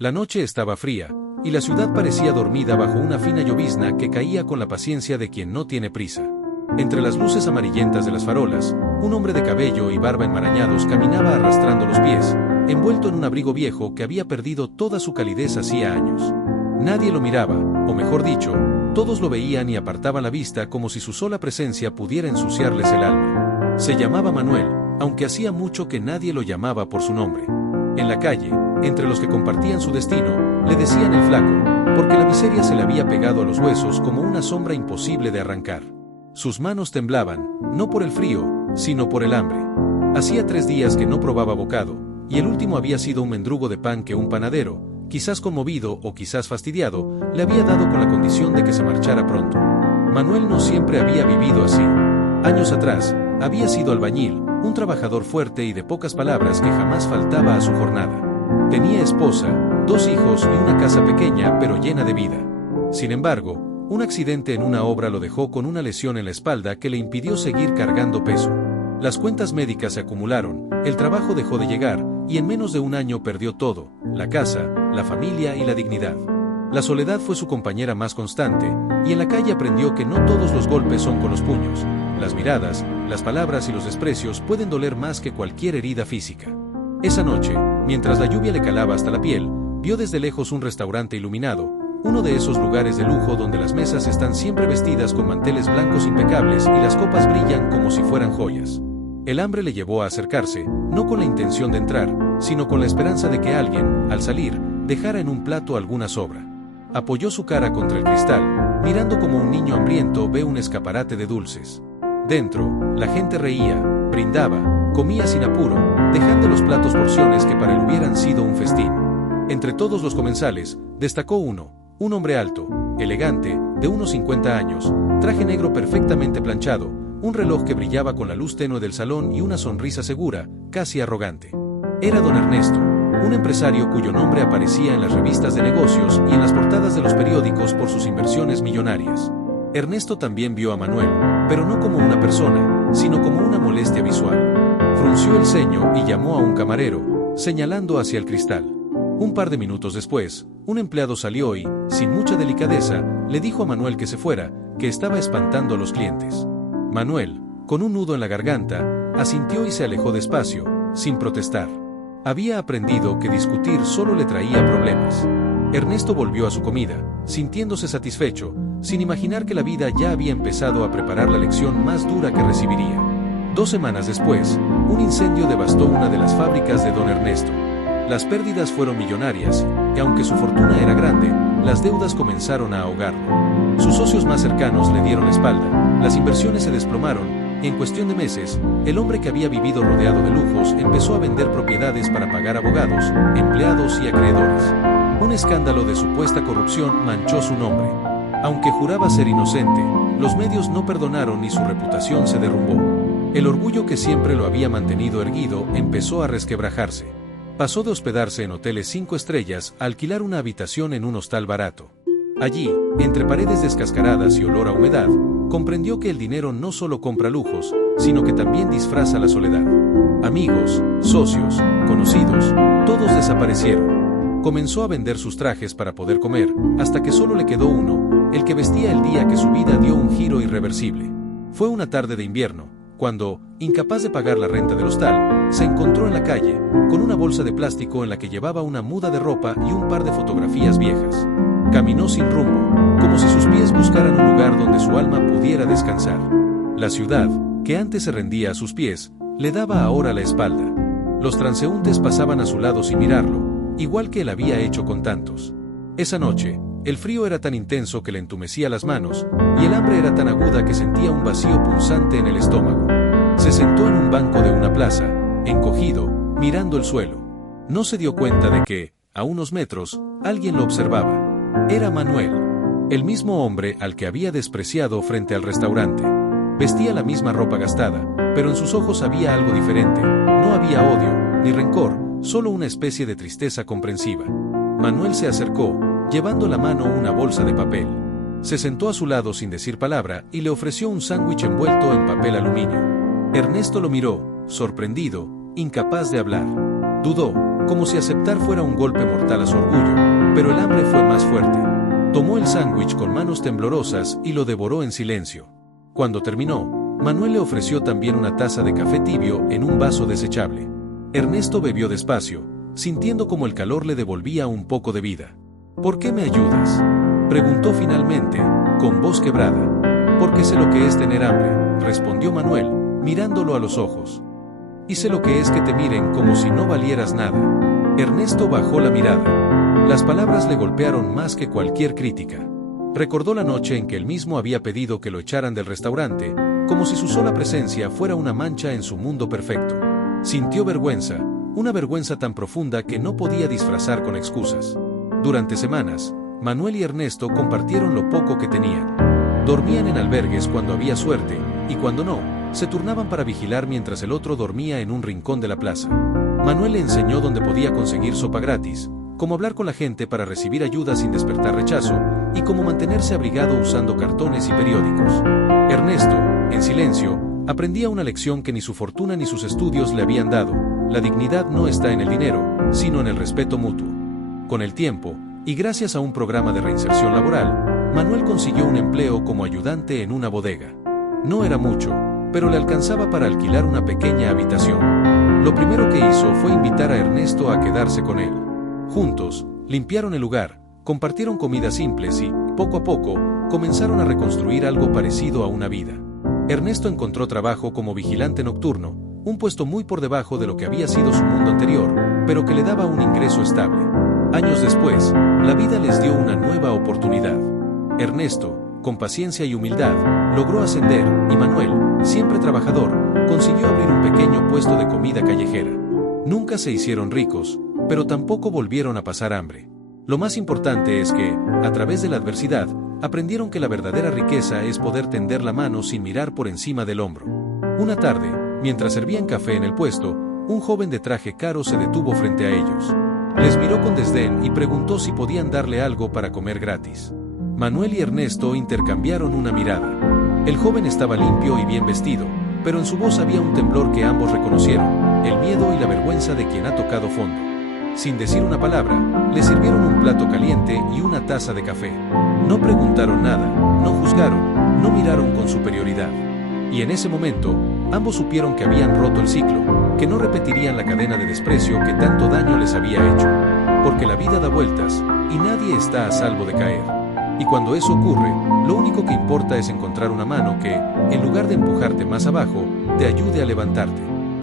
La noche estaba fría, y la ciudad parecía dormida bajo una fina llovizna que caía con la paciencia de quien no tiene prisa. Entre las luces amarillentas de las farolas, un hombre de cabello y barba enmarañados caminaba arrastrando los pies, envuelto en un abrigo viejo que había perdido toda su calidez hacía años. Nadie lo miraba, o mejor dicho, todos lo veían y apartaban la vista como si su sola presencia pudiera ensuciarles el alma. Se llamaba Manuel, aunque hacía mucho que nadie lo llamaba por su nombre. En la calle, entre los que compartían su destino, le decían el flaco, porque la miseria se le había pegado a los huesos como una sombra imposible de arrancar. Sus manos temblaban, no por el frío, sino por el hambre. Hacía 3 días que no probaba bocado, y el último había sido un mendrugo de pan que un panadero, quizás conmovido o quizás fastidiado, le había dado con la condición de que se marchara pronto. Manuel no siempre había vivido así. Años atrás, había sido albañil, un trabajador fuerte y de pocas palabras que jamás faltaba a su jornada. Tenía esposa, 2 hijos y una casa pequeña pero llena de vida. Sin embargo, un accidente en una obra lo dejó con una lesión en la espalda que le impidió seguir cargando peso. Las cuentas médicas se acumularon, el trabajo dejó de llegar, y en menos de un año perdió todo: la casa, la familia y la dignidad. La soledad fue su compañera más constante, y en la calle aprendió que no todos los golpes son con los puños. Las miradas, las palabras y los desprecios pueden doler más que cualquier herida física. Esa noche, mientras la lluvia le calaba hasta la piel, vio desde lejos un restaurante iluminado, uno de esos lugares de lujo donde las mesas están siempre vestidas con manteles blancos impecables y las copas brillan como si fueran joyas. El hambre le llevó a acercarse, no con la intención de entrar, sino con la esperanza de que alguien, al salir, dejara en un plato alguna sobra. Apoyó su cara contra el cristal, mirando como un niño hambriento ve un escaparate de dulces. Dentro, la gente reía, brindaba, comía sin apuro, dejando los platos porciones que para él hubieran sido un festín. Entre todos los comensales, destacó uno, un hombre alto, elegante, de unos 50 años, traje negro perfectamente planchado, un reloj que brillaba con la luz tenue del salón y una sonrisa segura, casi arrogante. Era don Ernesto, un empresario cuyo nombre aparecía en las revistas de negocios y en las portadas de los periódicos por sus inversiones millonarias. Ernesto también vio a Manuel, pero no como una persona, sino como una molestia visual. Frunció el ceño y llamó a un camarero, señalando hacia el cristal. Un par de minutos después, un empleado salió y, sin mucha delicadeza, le dijo a Manuel que se fuera, que estaba espantando a los clientes. Manuel, con un nudo en la garganta, asintió y se alejó despacio, sin protestar. Había aprendido que discutir solo le traía problemas. Ernesto volvió a su comida, sintiéndose satisfecho, sin imaginar que la vida ya había empezado a preparar la lección más dura que recibiría. 2 semanas después, un incendio devastó una de las fábricas de don Ernesto. Las pérdidas fueron millonarias, y aunque su fortuna era grande, las deudas comenzaron a ahogarlo. Sus socios más cercanos le dieron la espalda, las inversiones se desplomaron, y en cuestión de meses, el hombre que había vivido rodeado de lujos empezó a vender propiedades para pagar abogados, empleados y acreedores. Un escándalo de supuesta corrupción manchó su nombre. Aunque juraba ser inocente, los medios no perdonaron y su reputación se derrumbó. El orgullo que siempre lo había mantenido erguido empezó a resquebrajarse. Pasó de hospedarse en hoteles 5 estrellas a alquilar una habitación en un hostal barato. Allí, entre paredes descascaradas y olor a humedad, comprendió que el dinero no solo compra lujos, sino que también disfraza la soledad. Amigos, socios, conocidos, todos desaparecieron. Comenzó a vender sus trajes para poder comer, hasta que solo le quedó uno, el que vestía el día que su vida dio un giro irreversible. Fue una tarde de invierno, cuando, incapaz de pagar la renta del hostal, se encontró en la calle, con una bolsa de plástico en la que llevaba una muda de ropa y un par de fotografías viejas. Caminó sin rumbo, como si sus pies buscaran un lugar donde su alma pudiera descansar. La ciudad, que antes se rendía a sus pies, le daba ahora la espalda. Los transeúntes pasaban a su lado sin mirarlo, igual que él había hecho con tantos. Esa noche, el frío era tan intenso que le entumecía las manos, y el hambre era tan aguda que sentía un vacío punzante en el estómago. Se sentó en un banco de una plaza, encogido, mirando el suelo. No se dio cuenta de que, a unos metros, alguien lo observaba. Era Manuel, el mismo hombre al que había despreciado frente al restaurante. Vestía la misma ropa gastada, pero en sus ojos había algo diferente. No había odio, ni rencor, solo una especie de tristeza comprensiva. Manuel se acercó, llevando en la mano una bolsa de papel. Se sentó a su lado sin decir palabra y le ofreció un sándwich envuelto en papel aluminio. Ernesto lo miró, sorprendido, incapaz de hablar. Dudó, como si aceptar fuera un golpe mortal a su orgullo, pero el hambre fue más fuerte. Tomó el sándwich con manos temblorosas y lo devoró en silencio. Cuando terminó, Manuel le ofreció también una taza de café tibio en un vaso desechable. Ernesto bebió despacio, sintiendo como el calor le devolvía un poco de vida. ¿Por qué me ayudas?, preguntó finalmente, con voz quebrada. Porque sé lo que es tener hambre, respondió Manuel, mirándolo a los ojos. Y sé lo que es que te miren como si no valieras nada. Ernesto bajó la mirada. Las palabras le golpearon más que cualquier crítica. Recordó la noche en que él mismo había pedido que lo echaran del restaurante, como si su sola presencia fuera una mancha en su mundo perfecto. Sintió vergüenza, una vergüenza tan profunda que no podía disfrazar con excusas. Durante semanas, Manuel y Ernesto compartieron lo poco que tenían. Dormían en albergues cuando había suerte, y cuando no, se turnaban para vigilar mientras el otro dormía en un rincón de la plaza. Manuel le enseñó dónde podía conseguir sopa gratis, cómo hablar con la gente para recibir ayuda sin despertar rechazo, y cómo mantenerse abrigado usando cartones y periódicos. Ernesto, en silencio, aprendía una lección que ni su fortuna ni sus estudios le habían dado: la dignidad no está en el dinero, sino en el respeto mutuo. Con el tiempo, y gracias a un programa de reinserción laboral, Manuel consiguió un empleo como ayudante en una bodega. No era mucho, pero le alcanzaba para alquilar una pequeña habitación. Lo primero que hizo fue invitar a Ernesto a quedarse con él. Juntos, limpiaron el lugar, compartieron comidas simples y, poco a poco, comenzaron a reconstruir algo parecido a una vida. Ernesto encontró trabajo como vigilante nocturno, un puesto muy por debajo de lo que había sido su mundo anterior, pero que le daba un ingreso estable. Años después, la vida les dio una nueva oportunidad. Ernesto, con paciencia y humildad, logró ascender, y Manuel, siempre trabajador, consiguió abrir un pequeño puesto de comida callejera. Nunca se hicieron ricos, pero tampoco volvieron a pasar hambre. Lo más importante es que, a través de la adversidad, aprendieron que la verdadera riqueza es poder tender la mano sin mirar por encima del hombro. Una tarde, mientras servían café en el puesto, un joven de traje caro se detuvo frente a ellos. Les miró con desdén y preguntó si podían darle algo para comer gratis. Manuel y Ernesto intercambiaron una mirada. El joven estaba limpio y bien vestido, pero en su voz había un temblor que ambos reconocieron, el miedo y la vergüenza de quien ha tocado fondo. Sin decir una palabra, le sirvieron un plato caliente y una taza de café. No preguntaron nada, no juzgaron, no miraron con superioridad. Y en ese momento, ambos supieron que habían roto el ciclo, que no repetirían la cadena de desprecio que tanto daño les había hecho. Porque la vida da vueltas, y nadie está a salvo de caer. Y cuando eso ocurre, lo único que importa es encontrar una mano que, en lugar de empujarte más abajo, te ayude a levantarte.